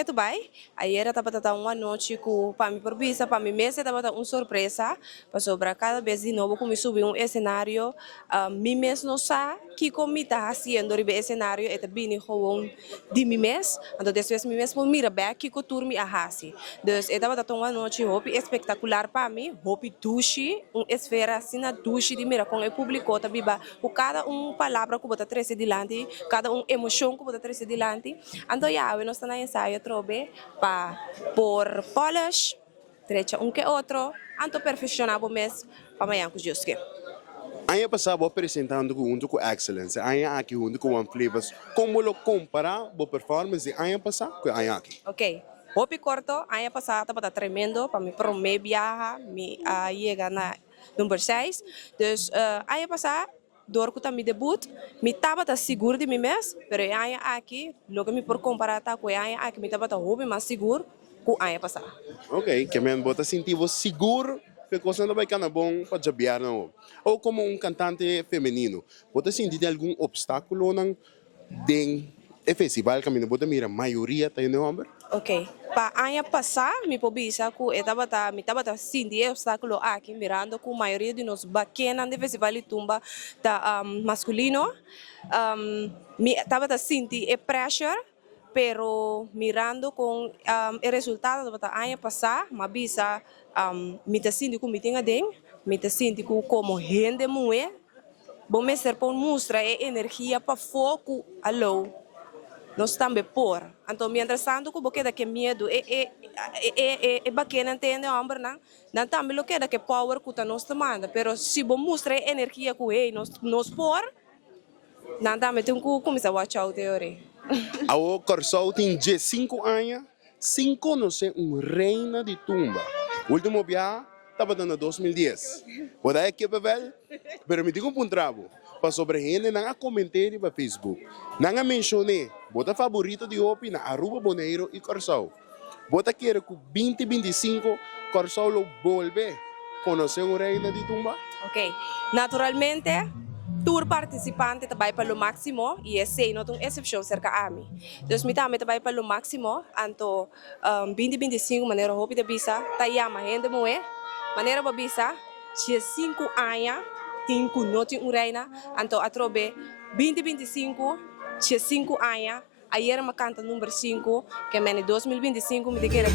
que tu vai? Ayer estava uma noite com para me provisa, para mim mesmo estava uma surpresa, para sobrar cada vez de novo como subir um cenário, mim mesmo não sabe que como está fazendo o cenário, é bem gewoon de mim mesmo, então depois mim mesmo mira bem que o turmi a hasi. Então estava uma noite hope espetacular para mim, hope duche, esfera assim na duche de mira com o público também ba, o cada palavra que bota treze dilante, cada emoção que bota treze dilante. Então já, nós estamos na ensaio trobe para por polish, trecha que outro, então perfeccionar o mês para amanhã com Deus que. Ano passado, apresentando junto com Excellence, ano aqui junto com One Flavors, como lo compara a performance de ano passado com ano aqui? Ok. Hopi corto, ano passado estava tremendo, para mim para me viajar, me chegar na número 6. Dus ano passado, door que mi debut, me estava seguro de mim mesmo, pero ano aqui, logo me por comparar com ano aqui, me estava hopi mais seguro que ano passado. Ok, que me bota sentido seguro que coisa não vai ficar bom para jabiar não. Ou como cantante feminino, bota sentir algum obstáculo não den festival que me bota mira maioria tá no homem? Ok. Pa ano passado, me pobisa que me estava sentindo obstáculo aqui, mirando que a maioria de nós baquenas de festival de tumba tá masculino, me estava sentindo pressure, pero mirando com o resultado do ano passado, me bisa me está sentindo que me tinha dentro, me está sentindo como gente mulher, bom me ser para mostrar energia para foco alô. Nós também por. Então, mientras tanto, que você que medo é bacana entender homem não também lo que da que power que nós tomando, pero se você mostra energia que nós por, não também tem que começar a watch out teoria. O Corsol tem 5 anos, 5 não sei, reina de tumba. Último viaje estava dando 2010. Pode é que beber, pero me diga um trabo. Para sobre gente, não comentei no Facebook. Não mencionei, bota favorito de Opi na Aruba Boneiro e Corsol. Bota quer que 2025 Corsol lo volve conhecer o reina de tumba? Ok, naturalmente, tour participante vai para o máximo e esse não tem exceção cerca a mim. Então, me também vai para o máximo, então 2025 maneira roupa de visa, tá yama gente moe, maneira para visa, 5 anos, tem que não tem reina, então atrobe 2025, 5 anos, ayer me canta número 5, que em 2025 me diga